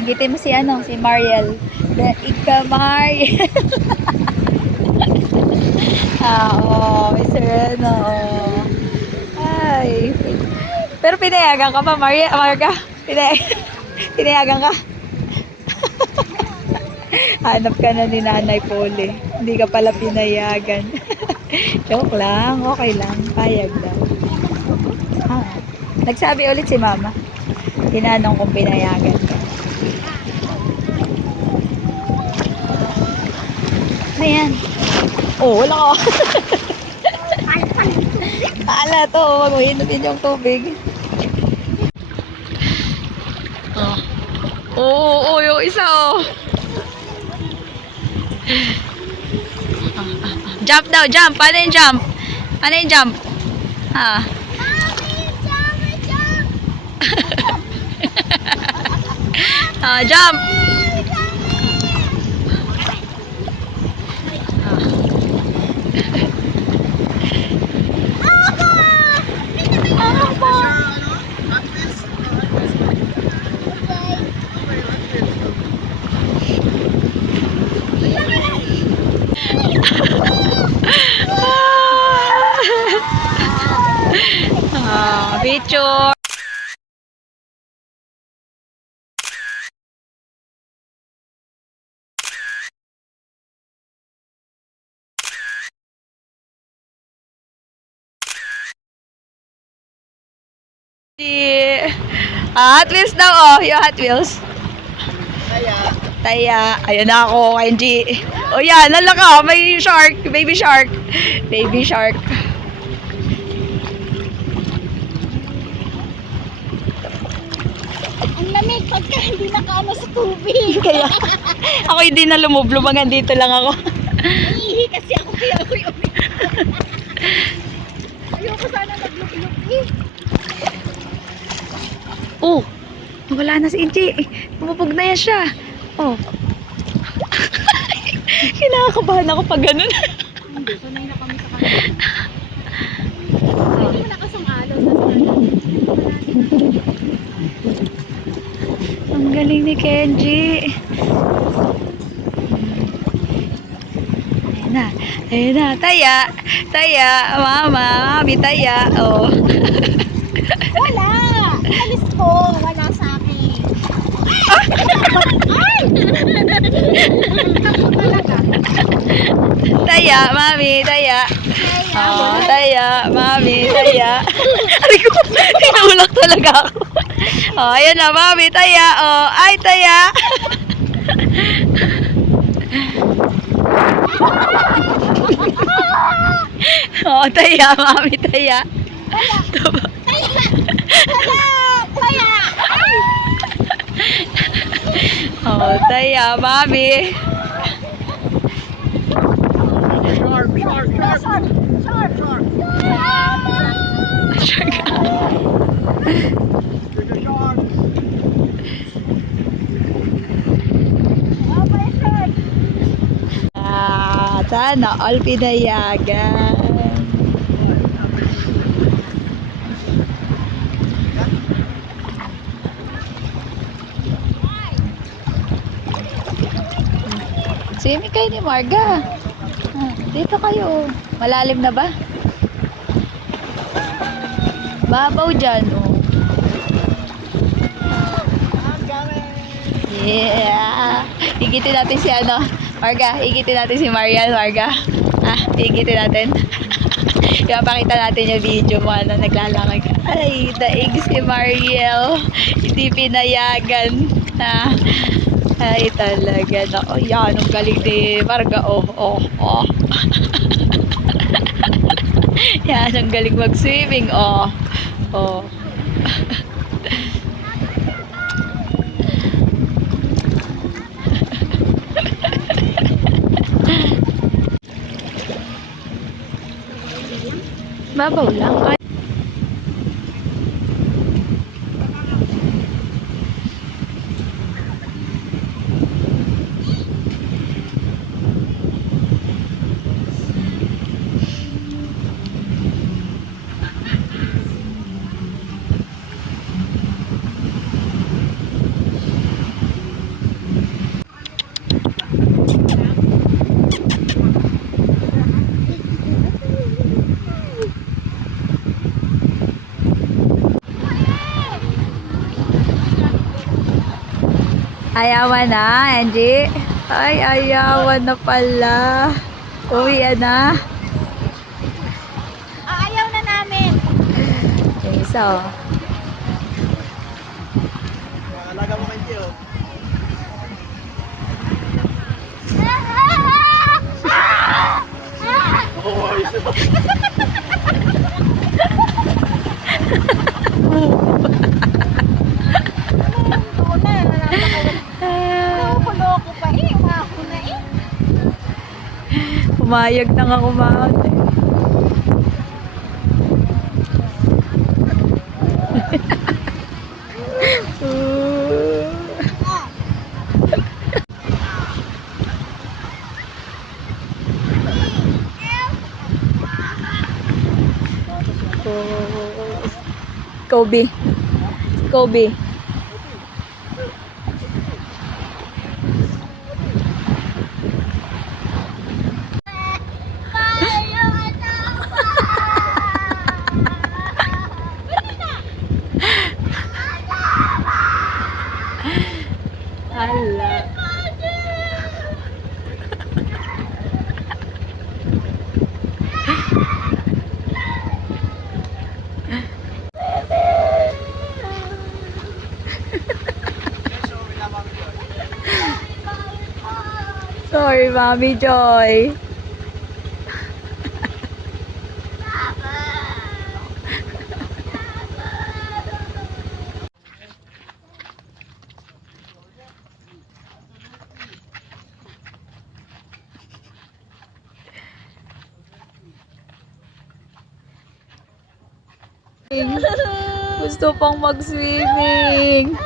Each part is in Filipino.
Gigitin mo si ano, si Mariel. Ika Mariel. Oo, Miss Serena, oh. Ay. Pero pinayagan ka pa, Marga. Pinayagan ka. Hanap ka na ni Nanay Poli. Hindi ka pala pinayagan. Joke lang, okay lang. Payag daw. Ah, nagsabi ulit si Mama. Tinanong kung pinayagan ka. Ano yan? Oh, wala ka. Ala to, wag mo inumin yung tubig. Oh. Oo, yung isa oh. Jump daw, jump. Paano yung jump? Paano yung jump? Ah. Jump. Picture. Hot Wheels daw oh, yung Hot Wheels. Taya. Ayun na ako, Kenji. O yan, nalaka, may shark, baby shark. Baby shark. Ang lamig pagka hindi nakaano sa tubig. Kaya, ako hindi na lumublo, hanggang dito lang ako. Ihi kasi ako kaya ako yung ayoko sana magluplup eh. Oh, wala na si Kenji. Pumupog na yan siya. Oh. Kinakabahan ako pag ganun. Hindi, sanay na kami sa kanila. Hindi mo nakasang-alaw na Ang galing ni Kenji. Ayun na, taya. Taya, mama, mami, taya. Oh. wala! Alis ko, wala sa akin. Ay! Ako talaga. Taya, mami, taya. Oh, taya, mami, taya. Ay ko, tinulak talaga ako. Oh, ayan na, mami, taya. Oh, ay, taya. Oh, taya, mami, taya. Wala! Oh, taya, mami. Sharp! Sana all pinayagan. Swimming kayo ni Marga. Dito kayo. Malalim na ba? Babaw dyan. Oh. Yeah. Higitin natin si ano. Marga, higitin natin si Mariel. Marga. Higitin natin. Ipapakita natin yung video mo. Ano, naglalakay ka. Ay, daig si Mariel. Hindi pinayagan. Ay, talaga. Nako, yan. Ang galing ni Marga. Oh. Yan, ang galing mag-swimming. Oh. Babaw lang. Ayawan na, Angie. Ay, ayawan na pala. Uwi na. Ayaw na namin. Yung isa, oh. Alaga mo kayo, Gio. Oo, ayos na. Kuloko pa eh. Umako na eh. Umayag na nga kumaon. Kobe. Kobe. Hala. Sorry, Mommy Joy. Gusto pang mag-swimming.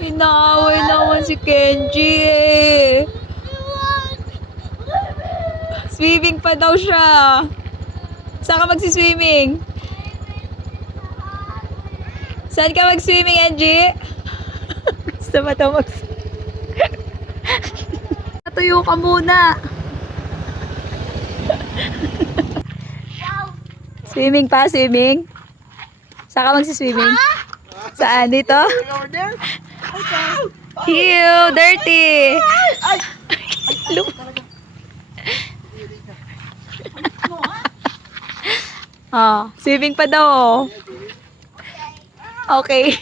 Inaaway naman si Kenji eh. Swimming pa daw siya. Saan ka magsiswimming? Saan ka mag-swimming, Angie? Gusto ba ito Tuyo ka muna. Swimming pa, swimming? Saan ka magsiswimming? Saan? Dito? Ew, dirty. Oh, swimming pa daw. Okay.